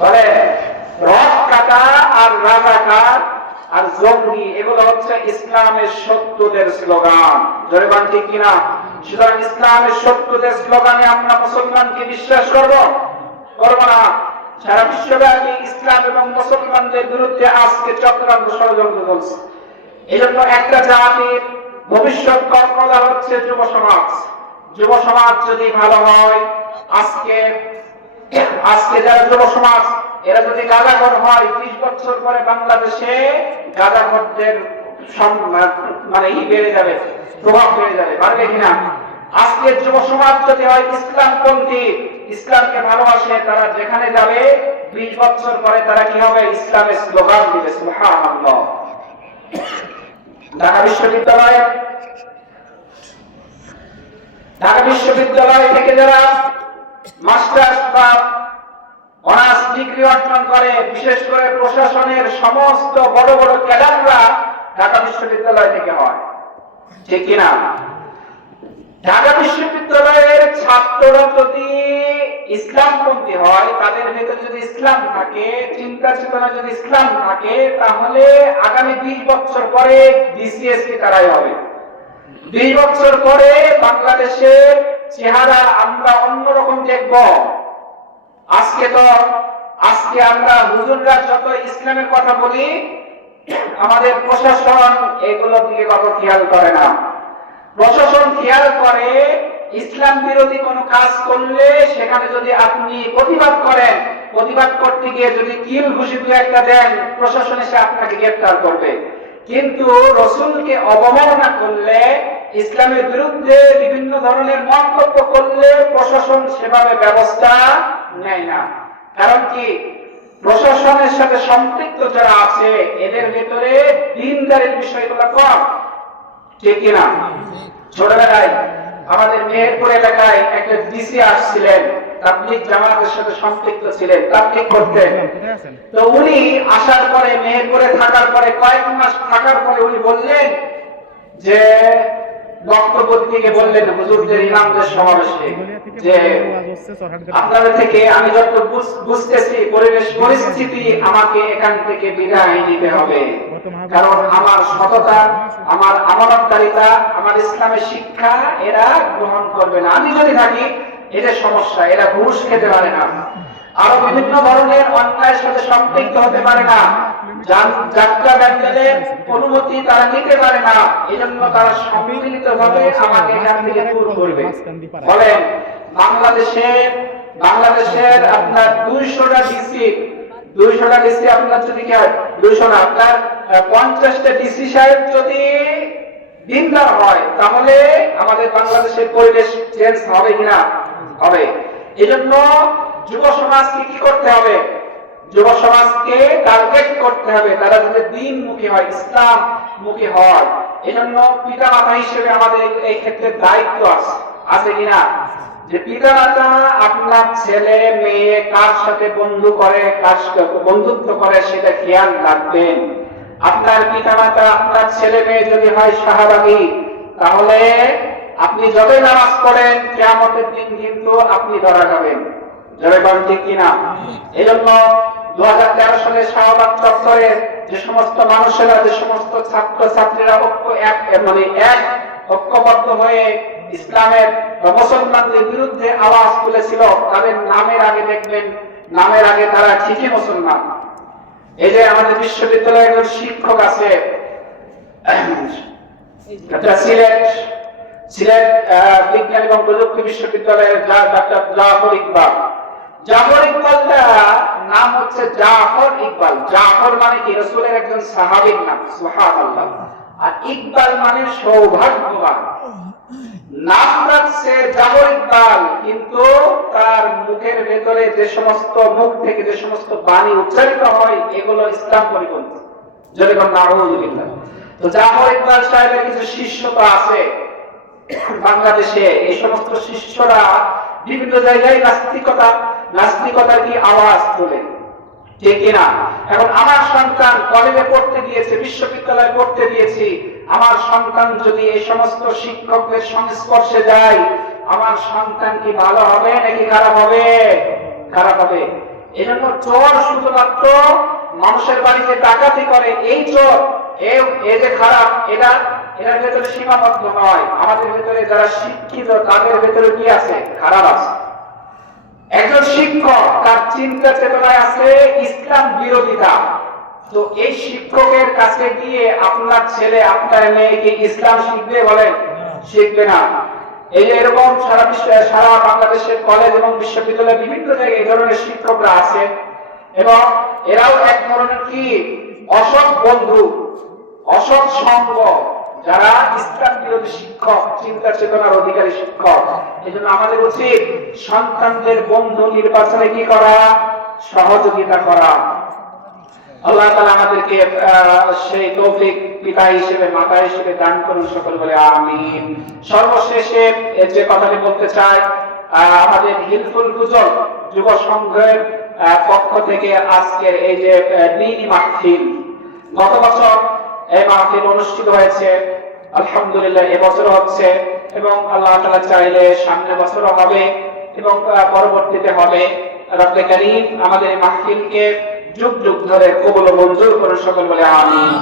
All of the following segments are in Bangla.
বলে রথ কাটা আর রাজাকার আর জঙ্গি এগুলো হচ্ছে ইসলামের শত্রুদের স্লোগান। জোরে বলেন ঠিক কিনা? সুতরাং ইসলামের শত্রুদের স্লোগানে আমরা মুসলমানকে বিশ্বাস করব না। সারা বিশ্বব্যাপী ইসলাম এবং মুসলমানদের বিরুদ্ধে আজকে চক্রান্ত ষড়যন্ত্র চলছে। এই জন্য একটা জাতির ভবিষ্যৎ কর্মধার হচ্ছে যুব সমাজ। যুব সমাজ যদি ভালো হয়, আজকে যারা যুব সমাজ এরা যদি গাঁজাখোর হয়, 20 বছর পরে বাংলাদেশে গাঁজাখোরদের মানে বেড়ে যাবে, প্রভাব বেড়ে যাবে, পারবে কিনা? আজকে যুব সমাজ যদি হয় ইসলামপন্থী, ইসলামকে ভালোবাসে, তারা যেখানে যাবে 20 বছর পরে তারা কি হবে? ইসলামের স্লোগান দিবে। সুবহানাল্লাহ। ঢাকা বিশ্ববিদ্যালয় থেকে যারা মাস্টার্স বা অনার্স ডিগ্রি অর্জন করে, বিশেষ করে প্রশাসনের সমস্ত বড় বড় ক্যাডাররা ঢাকা বিশ্ববিদ্যালয় থেকে হয়, ঠিক কিনা? ঢাকা বিশ্ববিদ্যালয়ের ছাত্ররা যদি ইসলামপন্থী হয়, তাদের ভেতরে যদি ইসলাম থাকে, চিন্তা চেতনা যদি ইসলাম থাকে, তাহলে আগামী 20 বছর পরে বিসিএসসি তারাই হবে। 20 বছর পরে বাংলাদেশের চেহারা আমরা অন্যরকম দেখব। আজকে আমরা হুজুররা যত ইসলামের কথা বলি, আমাদের প্রশাসন এগুলোর দিকে কত খেয়াল করে না। প্রশাসন খেয়াল করে ইসলাম বিরোধী কোনো কাজ করলে সেখানে যদি আপনি প্রতিবাদ করেন, প্রতিবাদ করতে গিয়ে যদি কিল ঘুষি দু একটা দেন, প্রশাসন এসে আপনাকে গ্রেফতার করবে। কিন্তু রাসূলকে অবমাননা করলে, ইসলামের বিরুদ্ধে বিভিন্ন ধরনের মন্তব্য করলে প্রশাসন সেভাবে ব্যবস্থা নেয় না। কারণ কি? প্রশাসনের সাথে সম্পৃক্ত যারা আছে এদের ভেতরে দ্বীনদারির বিষয়গুলো কম, ঠিক কিনা? ছোটবেলায় আমাদের মেহেরপুর এলাকায় একটা ডিসি আসছিলেন, তাবলীগ জামাতের সাথে সম্পৃক্ত ছিলেন, তাবলীগ করতেন। তো উনি আসার পরে, মেহেরপুরে থাকার পরে, কয়েক মাস থাকার পরে উনি বললেন যে, বক্তব্য থেকে বললেন হুজুরদের ইমামদের সমাবেশে, যে আপনাদের থেকে আমি যত বুঝতেছি পরিবেশ পরিস্থিতি, আমাকে এখান থেকে বিদায় নিতে হবে। কারণ আমার সততা, আমার আমানতকারিতা, আমার ইসলামের শিক্ষা এরা গ্রহণ করবে না। আমি যদি থাকি এটা সমস্যা, এরা ঘুষ খেতে পারে না, আরো বিভিন্ন ধরনের অন্যায়ের সাথে সম্পৃক্ত হতে পারে না, যাত্রা ব্যান্ডেলের অনুমতি তারা নিতে পারে না। এই জন্য তারা সম্মিলিত ভাবে আমাকে এখান থেকে দূর করবে। বলেন বাংলাদেশের আপনার 200টা ডিসি আপনার যদি কি হয়, 200 না, আপনার 50টা ডিসি সাহেব যদি দিনদার হয়, তাহলে আমাদের বাংলাদেশের পরিবেশ চেঞ্জ হবে কিনা? হবে। এই জন্য যুব সমাজকে কি করতে হবে? যুব সমাজকে টার্গেট করতে হবে, তারা যদি দ্বীনমুখী হয়, ইসলামমুখী হয়। এই জন্য পিতা মাতা হিসেবে আমাদের এই ক্ষেত্রে দায়িত্ব আছে কিনা? যে পিতা মাতা আপনার ছেলে মেয়ে কার সাথে বন্ধুত্ব করে সেটা খেয়াল রাখবেন। আপনার পিতা মাতা, আপনার ছেলে মেয়ে যদি হয় শাহবাগী, তাহলে আপনি যতই নামাজ পড়েন কিয়ামতের দিন কিন্তু আপনি ধরা খাবেন। যারা বলেন ঠিক কিনা? এই জন্য 2013 সালে শাহবাগ চত্বরে যে সমস্ত মানুষেরা, যে সমস্ত ছাত্র ছাত্রীরা ঐক্যবদ্ধ হয়ে ইসলামের মুসলমানদের বিরুদ্ধে আওয়াজ তুলেছিল, তাদের নামের আগে দেখবেন, নামের আগে তারা ঠিকই মুসলমান। এই যে আমাদের বিশ্ববিদ্যালয়ের একজন শিক্ষক আছে, সিলেট বিজ্ঞান এবং প্রযুক্তি বিশ্ববিদ্যালয়ের ডাক্তার জাফর ইকবাল। জাফর ইকবালটা নাম হচ্ছে জাফর ইকবাল। জাফর মানে কি? রাসূলের একজন সাহাবীর নাম। সুবহানাল্লাহ। আর ইকবাল মানে সৌভাগ্যবান। নাম রাখছে জাফর ইকবাল, কিন্তু তার মুখের ভেতরে মুখ থেকে যে সমস্ত বাণী উচ্চারিত হয় এগুলো ইসলাম পরিপন্থী। যদি কোন নাউযুবিল্লাহ। তো জাফর ইকবাল সাহেবের কিছু শিষ্য তো আছে বাংলাদেশে। এই সমস্ত শিষ্যরা বিভিন্ন জায়গায় নাস্তিকতার কি আওয়াজ তোলে, ঠিক কিনা? এখন আমার সন্তান কলেজে পড়তে দিয়েছে, বিশ্ববিদ্যালয়ে পড়তে দিয়েছি, আমার সন্তান যদি এই সমস্ত শিক্ষকদের সংস্পর্শে যায়, আমার সন্তান কি ভালো হবে নাকি খারাপ হবে? খারাপ হবে। এজন্য চোর শুধুমাত্র মানুষের বাড়িতে ডাকাতি করে, এই চোর এই যে খারাপ, এটার ভেতরে সীমাবদ্ধ নয়। আমাদের ভেতরে যারা শিক্ষিত তাদের ভেতরে কি আছে? খারাপ আছে। একজন শিক্ষক তার চিন্তা চেতনায় আছে ইসলাম বিরোধিতা, তো এই শিক্ষকের কাছে গিয়ে আপনার ছেলে আপনার মেয়ে কি ইসলাম শিখবে? বলেন শিখবে না। এই যে এরকম সারা বাংলাদেশের কলেজ এবং বিশ্ববিদ্যালয় বিভিন্ন জায়গায় এই ধরনের শিক্ষকরা আছে, এবং এরাও এক ধরনের কি অসৎ বন্ধু, অসৎ সঙ্গ, যারা ইসলাম বিরোধী শিক্ষক, চিন্তা চেতনার অধিকারী শিক্ষক। এই জন্য আমাদের উচিত সন্তানদের বন্ধু নির্বাচনে কি করা? সহযোগিতা করা। আল্লাহ তাআলা আমাদেরকে সেই তৌফিক পিতা হিসেবে মাতা হিসেবে দান করুন, সকল বলে আমিন। সর্বশেষে যে কথাটি বলতে চাই, আমাদের হিলফুল ফুজল যুব সংঘের পক্ষ থেকে আজকের এই যে দ্বীনি মাহফিল, গত বছর এই মাহফিল অনুষ্ঠিত হয়েছে, আলহামদুলিল্লাহ এবছর হচ্ছে, এবং আল্লাহ তাআলা চাইলে সামনে বছরও হবে এবং পরবর্তীতে হবে। রব্বে কারীম আমাদের এই মাহফিলকে যুগ যুগ ধরে কবুল ও মঞ্জুর করুন, সকল বলে আমিন।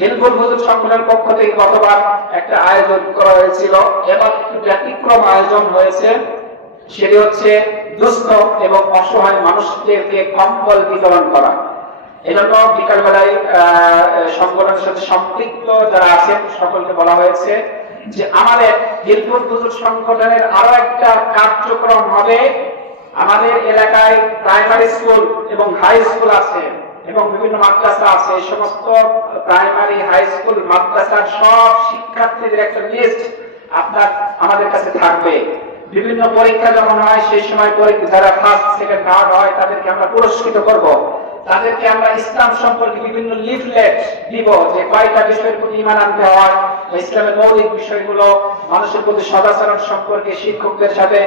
হিলফুল ফুজুল সংগঠনের পক্ষ থেকে গতবার একটা আয়োজন করা হয়েছিল, এবার একটু ব্যতিক্রম আয়োজন হয়েছে। সেটি হচ্ছে দুস্থ এবং অসহায় মানুষদেরকে কম্বল বিতরণ করা। এজন্য বিকাল বেলায় সংগঠনের সাথে সম্পৃক্ত যারা আছেন সকলকে বলা হয়েছে যে আমাদের হিলফুল ফুজুল সংগঠনের আরো একটা কার্যক্রম হবে। আমাদের এলাকায় প্রাইমারি স্কুল এবং হাই স্কুল আছে এবং বিভিন্ন মাদ্রাসা আছে। এই সমস্ত প্রাইমারি, হাই স্কুল, মাদ্রাসার সব শিক্ষার্থীদের একটা লিস্ট আমাদের কাছে থাকবে। বিভিন্ন পরীক্ষা যখন হয় সেই সময় যারা ফার্স্ট, সেকেন্ড, থার্ড হয় তাদেরকে আমরা পুরস্কৃত করব। তাদেরকে আমরা ইসলাম সম্পর্কে বিভিন্ন লিফলেট দিব, যে কয়টা বিষয়ের প্রতি ঈমান আনতে হয়, ইসলামের মৌলিক বিষয়গুলো, মানুষের প্রতি সদাচরণ সম্পর্কে, শিক্ষকদের সাথে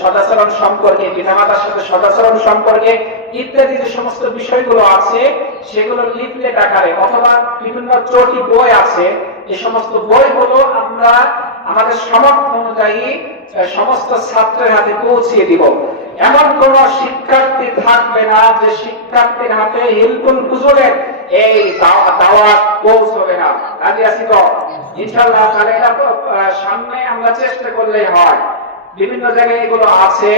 সদাচরণ সম্পর্কে, পিতামাতার সাথে সদাচরণ সম্পর্কে ইত্যাদি যে সমস্ত বিষয়গুলো আছে সেগুলো লিফলেট আকারে অথবা বিভিন্ন চটি বই আছে, এই সমস্ত বইগুলো আমরা আমাদের সামর্থ্য অনুযায়ী সমস্ত ছাত্রের হাতে পৌঁছিয়ে দিব। এমন কোন শিক্ষার্থী থাকবে না যে শিক্ষার্থীর হাতে হিলফুল ফুজুলের এই দাওয়াত পৌঁছবে না। রাজি আছি তো? ইনশাআল্লাহ। তাহলে এটা সামনে আমরা চেষ্টা করলেই হয়। বিভিন্ন জায়গায় এগুলো আছে,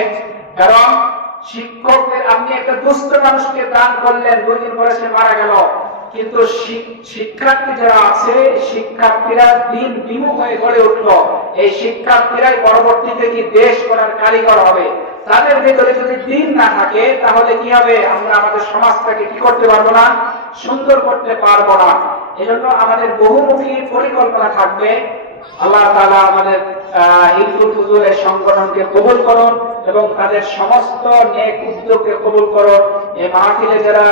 কারণ শিক্ষকদের আপনি একটা দুস্থ মানুষকে দান করলেন, 2 দিন পরে সে মারা গেল, কিন্তু শিক্ষার্থী যারা আছে শিক্ষার্থীরা দিন বিমুখ হয়ে গড়ে উঠলো, এই শিক্ষার্থীরাই পরবর্তীতে কি দেশ গড়ার কারিগর হবে। তাদের ভেতরে যদি দিন না থাকে তাহলে কি হবে? আমরা আমাদের সমাজটাকে কি করতে পারবো না? সুন্দর করতে পারবো না। এজন্য আমাদের বহুমুখী পরিকল্পনা থাকবে। আল্লাহ তাআলা আমাদের হিলফুল ফুজুলের সংগঠনকে কবুল করুন এবং তাদের সমস্ত নেক উদ্যোগকে কবুল করুন। এই মাহফিলে যারা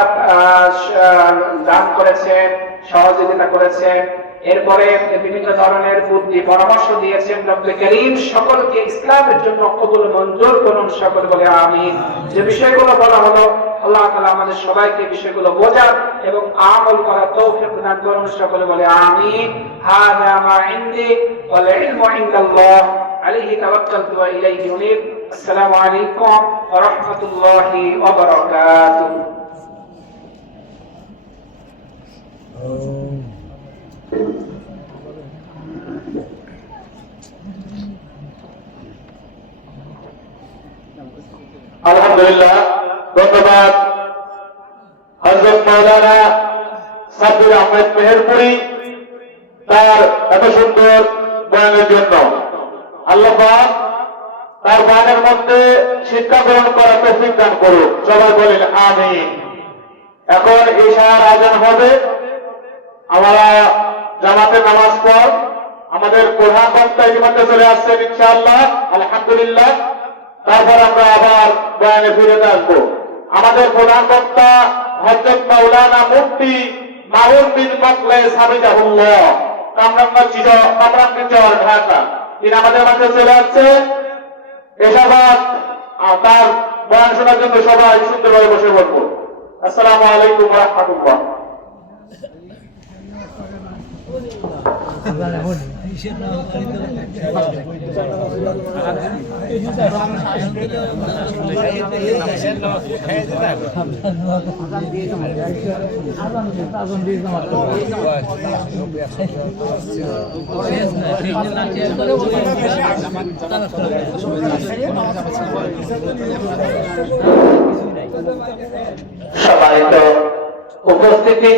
দান করেছেন, সহযোগিতা করেছেন, এরপরে বিভিন্ন ধরনের বুদ্ধি পরামর্শ দিয়েছেন, রব্বে কারীম সকলকে ইসলামের জন্য কবুল মঞ্জুর করুন, সকল বলে আমিন। যে বিষয়গুলো বলা হলো আল্লাহ তাআলা আমাদের সবাইকে বিষয়গুলো বোঝার এবং আমল করার তৌফিক দান করুন, সকলে বলে আমিন। হাযা মা ইনদি ওয়াল ইলমু ইনদাল্লাহ আলাইহি তাওয়াক্কালতু ওয়া ইলাইহি উনীব। আসসালামু আলাইকুম ওয়া রাহমাতুল্লাহি ওয়া বারাকাতুহু। আলহামদুলিল্লাহ, ধন্যবাদ হযরত মাওলানা সাব্বির আহমেদ মেহেরপুরি তার এত সুন্দর বয়ানের জন্য। আল্লাহ পাক তার বয়ানের মধ্যে শিক্ষা গ্রহণ করার তৌফিক দান করুন, সবাই বলেন আমিন। এখন ইশার আযান হবে, আমরা জামাতে নামাজ পড়ব। আমাদের প্রধান বক্তা ইতিমধ্যে চলে আসছেন ইনশাআল্লাহ, আলহামদুলিল্লাহ। তারপর আমরা আবার বয়ানে ফিরে আসবো। আমাদের প্রধান বক্তা হযরত মাওলানা মুফতি মাউন বিন মাকলেস হাফিজাহুল্লাহ, কামরাঙ্গীরচর, ঢাকা। তিনি আমাদের মাঝে চলে আসছে। এসাবাদ তার বয়ান শোনার জন্য সবাই সুন্দরভাবে বসে পড়বো। আসসালামু আলাইকুম ওয়া রাহমাতুল্লাহ। সম্মানিত উপস্থিতি,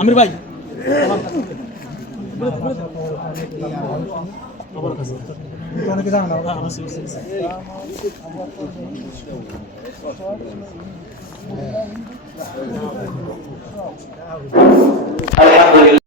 আমির ভাই আলহামদুলিল্লাহ।